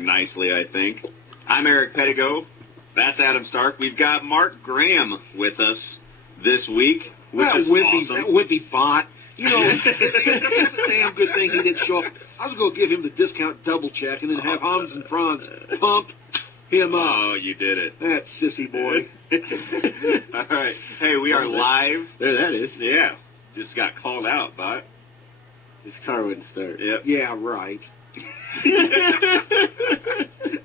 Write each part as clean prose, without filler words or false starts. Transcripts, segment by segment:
Nicely, I think. I'm Eric Pedigo. That's Adam Stark. We've got Mark Graham with us this week, which is awesome. That wimpy bot. You know, it's a damn good thing he didn't show up. I was going to give him the discount double check and then have Hans and Franz pump him up. Oh, you did it. That sissy boy. All right. Hey, we are live. There that is. Yeah. Just got called out, bot. This car wouldn't start. Yep. Yeah, right.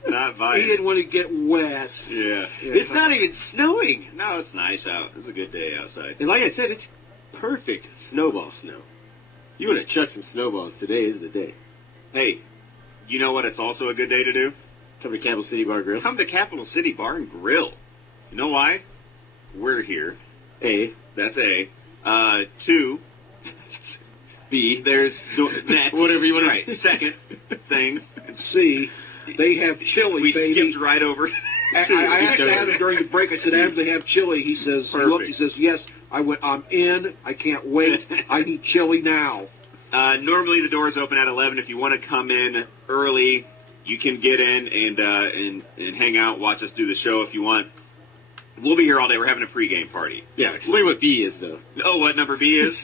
Not buying. He didn't want to get wet. Yeah. It's not even snowing. No, it's nice out. It's a good day outside. And like I said, it's perfect snowball snow. You want to chuck some snowballs, today is the day. Hey, you know what? It's also a good day to do. Come to Capital City Bar Grill. Come to Capital City Bar and Grill. You know why? We're here. A. That's A. 2. B. There's next. Whatever you want to Right. Second thing. C, they have chili, We baby. skipped right over. I asked Adam during the break, I said, Adam, they have chili. He says, he looked, he says, yes. I went, I'm in. I can't wait. I need chili now. Normally the doors open at 11. If you want to come in early, you can get in and hang out, watch us do the show if you want. We'll be here all day. We're having a pregame party. Yeah, explain what B is, though. Oh, what number B is?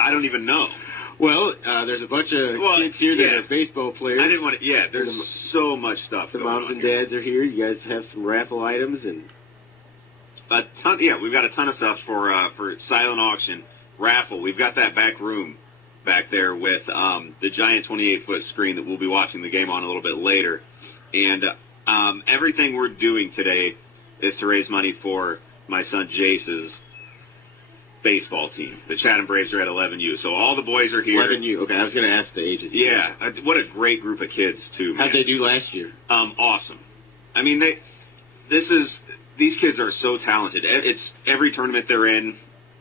I don't even know. Well, there's a bunch of kids here that are baseball players. I didn't want to. Yeah, there's so much stuff. The going moms on and here. dads are here. You guys have some raffle items and A ton. Yeah, we've got a ton of stuff for silent auction raffle. We've got that back room back there with the giant 28-foot screen that we'll be watching the game on a little bit later, and everything we're doing today is to raise money for my son Jace's baseball team. The Chatham Braves are at 11U, so all the boys are here. 11U. Okay, I was going to ask the ages. Yeah, what a great group of kids too. How'd man. they do last year? Awesome. I mean, these kids are so talented. It's every tournament they're in,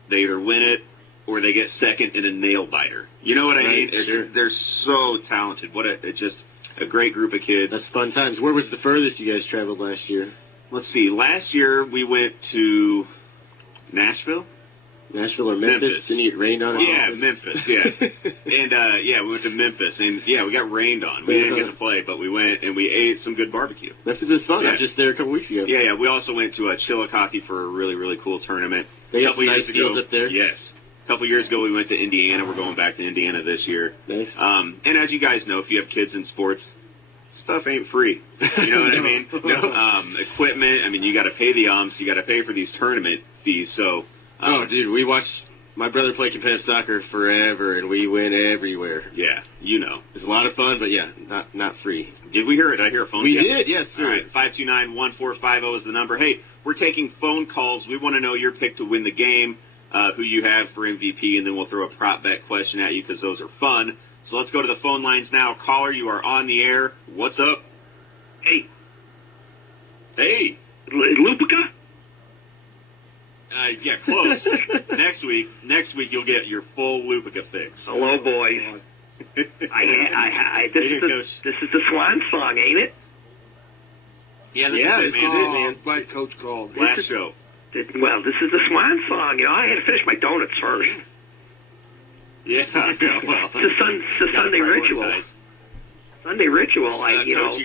they either win it or they get second in a nail biter. You know what I mean? Sure. They're so talented. It's just a great group of kids. That's fun times. Where was the furthest you guys traveled last year? Let's see. Last year we went to Nashville. Nashville or Memphis? Didn't you get rained on? Yeah, Memphis. Yeah, and we went to Memphis, and we got rained on. We didn't get to play, but we went and we ate some good barbecue. Memphis is fun. Yeah. I was just there a couple weeks ago. Yeah. We also went to Chillicothe for a really, really cool tournament. They got some nice fields up there. Yes. A couple years ago, we went to Indiana. We're going back to Indiana this year. Nice. And as you guys know, if you have kids in sports, stuff ain't free. You know what I mean? No. Equipment. I mean, you got to pay the umps. You got to pay for these tournament fees. So. Oh, dude, we watched my brother play competitive soccer forever, and we went everywhere. Yeah, you know. It was a lot of fun, but yeah, not free. Did we hear it? Did I hear a phone? We did, yes, sir. All right, 529-1450 is the number. Hey, we're taking phone calls. We want to know your pick to win the game, who you have for MVP, and then we'll throw a prop bet question at you because those are fun. So let's go to the phone lines now. Caller, you are on the air. What's up? Hey. Hey. Lupica? Yeah, close. Next week you'll get your full Lupica fix. Hello, boys. This is the Swan song, ain't it? Yeah, this Yeah, is this it, is man. it, man. Glad Coach called. Last show. Well, this is the Swan song. You know, I had to finish my donuts first. Yeah, well. It's a Sunday ritual. Prioritize. Sunday ritual, Coach,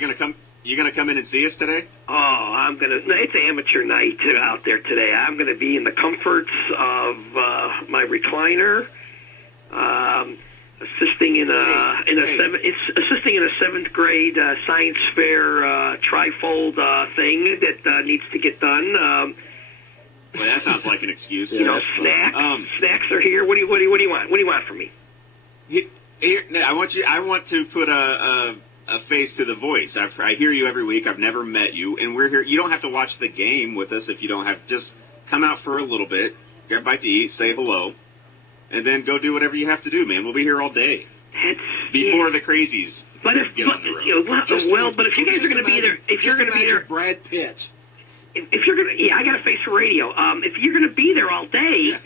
you gonna come in and see us today? Oh, it's amateur night out there today. I'm gonna be in the comforts of my recliner, assisting in a seventh grade science fair trifold thing that needs to get done. Well, that sounds like an excuse. Snacks are here. What do you want? What do you want from me? Here, I want to put a face to the voice. I hear you every week. I've never met you, and we're here. You don't have to watch the game with us if you don't have. Just come out for a little bit, get a bite to eat, say hello, and then go do whatever you have to do, man. We'll be here all day before the crazies get on the road. But if you guys are going to be there, if you're going to be there, Brad Pitt. If you're going to, I got a face for radio. If you're going to be there all day.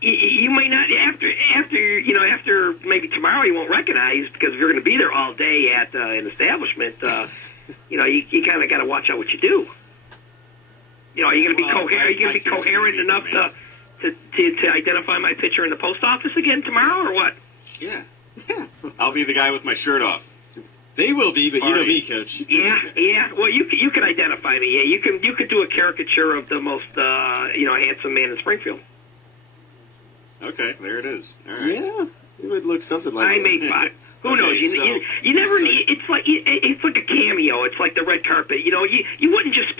You may not after maybe tomorrow you won't recognize because if you're going to be there all day at an establishment, you kind of got to watch out what you do. Are you going to be coherent? Are you going to be coherent enough to identify my picture in the post office again tomorrow or what? Yeah. I'll be the guy with my shirt off. They will be, but you know me, Coach. Yeah. Well, you can identify me. Yeah, you could do a caricature of the most handsome man in Springfield. Okay, there it is. All right. Yeah, it would look something like I that. made 5. Who Okay, knows? You never. It's like a cameo. It's like the red carpet. You wouldn't just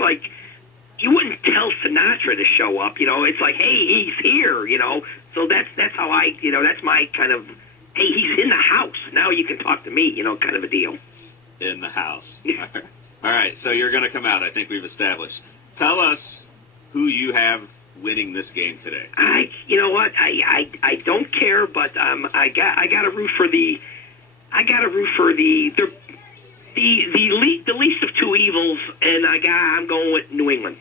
you wouldn't tell Sinatra to show up. It's like, hey, he's here. So that's how that's my kind of, hey, he's in the house. Now you can talk to me. Kind of a deal. In the house. All right, so you're going to come out. I think we've established. Tell us who you have winning this game today. You know what? I don't care, but I got to root for the. I got to root for the least of two evils, and I'm going with New England.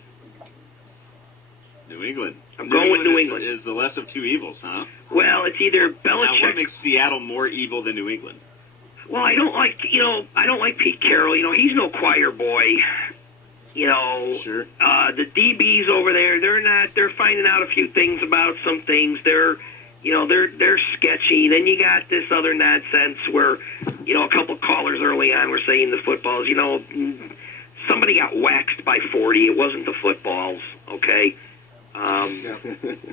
New England. I'm going with New England. Is the less of two evils, huh? Well, it's either Belichick. Now, what makes Seattle more evil than New England? Well, I don't like Pete Carroll. He's no choir boy. Sure. The DBs over there, they're finding out a few things about some things. They're sketchy. Then you got this other nonsense where, a couple callers early on were saying the footballs, somebody got waxed by 40. It wasn't the footballs, okay? Yeah,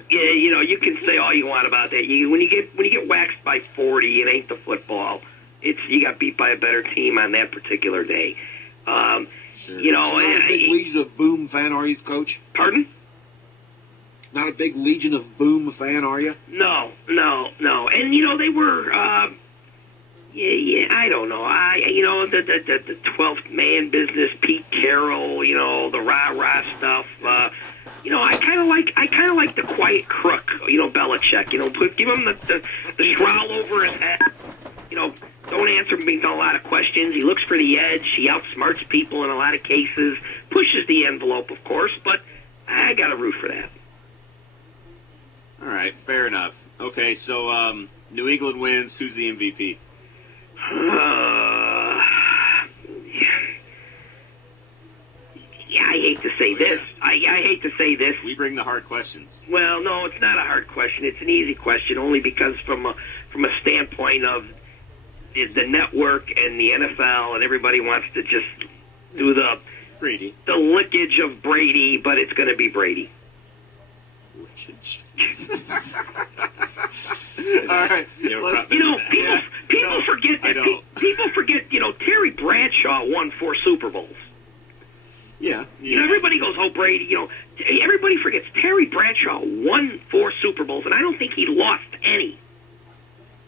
you can say all you want about that. When you get waxed by 40, it ain't the football. You got beat by a better team on that particular day. Sure. So not a big legion of Boom fan, are you, Coach? Pardon? Not a big legion of Boom fan, are you? No. And they were. I don't know. The 12th man business, Pete Carroll. The rah stuff. I kind of like the quiet crook. Belichick. Give him the trowel over his head. Don't answer me a lot of questions. He looks for the edge. He outsmarts people in a lot of cases. Pushes the envelope, of course, but I got to root for that. All right, fair enough. Okay, so New England wins. Who's the MVP? I hate to say this. I hate to say this. We bring the hard questions. Well, no, it's not a hard question. It's an easy question, only because from a standpoint of the network and the NFL, and everybody wants to just do the Brady. The lickage of Brady, but it's going to be Brady. Lickage. All right. People forget that. People forget. Terry Bradshaw won 4 Super Bowls. Yeah. Everybody goes, "Oh, Brady." Everybody forgets Terry Bradshaw won 4 Super Bowls, and I don't think he lost any.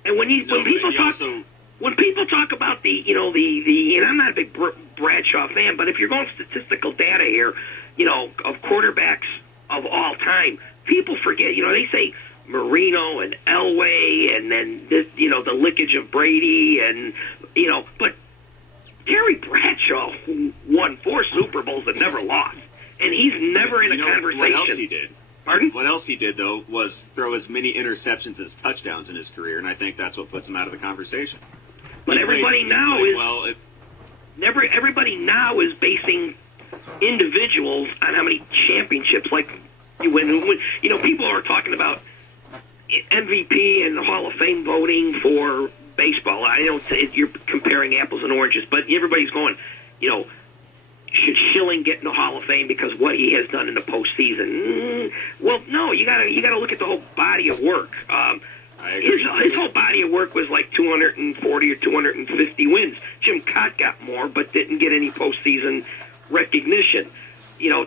And when people talk about the and I'm not a big Bradshaw fan, but if you're going statistical data here, of quarterbacks of all time, people forget. They say Marino and Elway, and then this, the lickage of Brady, and but Terry Bradshaw won 4 Super Bowls and never lost, and he's never in a conversation. What else he did? Pardon? What else he did, though, was throw as many interceptions as touchdowns in his career, and I think that's what puts him out of the conversation. But everybody now is basing individuals on how many championships. Like when people are talking about MVP and Hall of Fame voting for baseball. I know you're comparing apples and oranges, but everybody's going, should Schilling get in the Hall of Fame because what he has done in the postseason? Well, no, you gotta look at the whole body of work. His whole body of work was like 240 or 250 wins. Jim Cott got more, but didn't get any postseason recognition.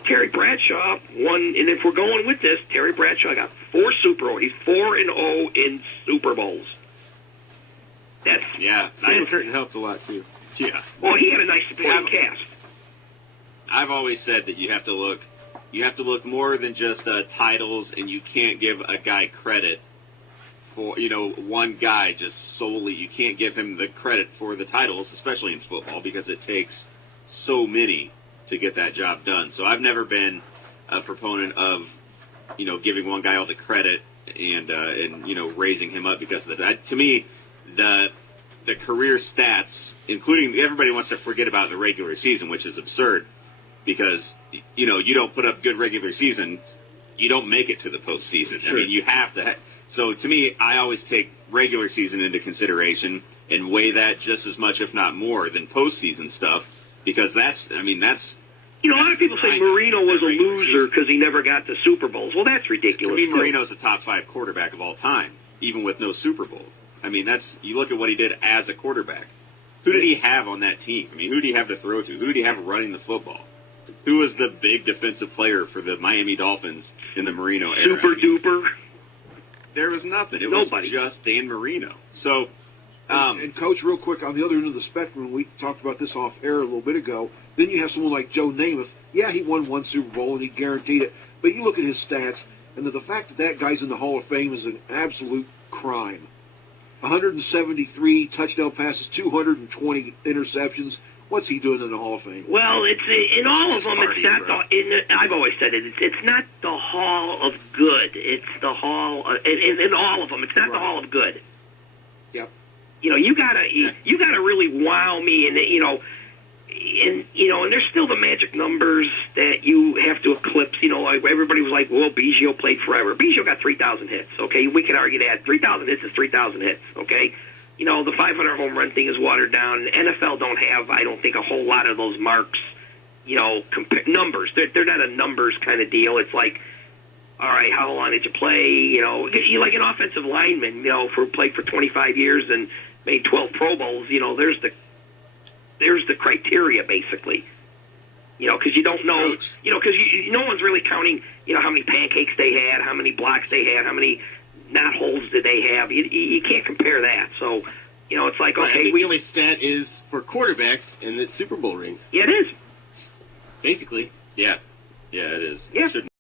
Terry Bradshaw won, and if we're going with this, Terry Bradshaw got 4 Super Bowls. He's 4-0 in Super Bowls. Sam Curtin helped a lot too. Yeah. Well, he had a nice supporting cast. I've always said that you have to look more than just titles, and you can't give a guy credit for one guy just solely. You can't give him the credit for the titles, especially in football, because it takes so many to get that job done. So I've never been a proponent of giving one guy all the credit and raising him up because of that. To me, the career stats, including everybody wants to forget about the regular season, which is absurd because you don't put up good regular season, you don't make it to the postseason. Sure. I mean, you have to. So to me, I always take regular season into consideration, and weigh that just as much, if not more, than postseason stuff, because that's. A lot of people say Marino was a loser because he never got to Super Bowls. Well, that's ridiculous. To me, Marino's a top 5 quarterback of all time, even with no Super Bowl. You look at what he did as a quarterback. Who did he have on that team? Who did he have to throw to? Who did he have running the football? Who was the big defensive player for the Miami Dolphins in the Marino era? Super duper. There was nothing. It Nobody. was just Dan Marino. So, and Coach, real quick, on the other end of the spectrum, we talked about this off air a little bit ago. Then you have someone like Joe Namath. Yeah, he won 1 Super Bowl and he guaranteed it. But you look at his stats, and the fact that that guy's in the Hall of Fame is an absolute crime. 173 touchdown passes, 220 interceptions. What's he doing in the Hall of Fame? Well, it's in all of them. It's not I've always said it. It's not the Hall of Good. It's the Hall. In all of them, it's not the Hall of Good. Yep. You gotta really wow me, and and there's still the magic numbers that you have to eclipse. Like everybody was like, well, Biggio played forever. Biggio got 3,000 hits. Okay, we can argue that 3,000 hits is 3,000 hits. Okay, the 500 home run thing is watered down. NFL don't have, I don't think, a whole lot of those marks. Numbers. They're not a numbers kind of deal. It's like, all right, how long did you play? You like an offensive lineman. Played for 25 years and made 12 Pro Bowls. There's the criteria, basically. Because you don't know, because no one's really counting, how many pancakes they had, how many blocks they had, how many knot holes did they have. You can't compare that. So, it's like, okay. The only stat is for quarterbacks and it's Super Bowl rings. Yeah, it is. Basically. yeah, it is. Yeah. Shouldn't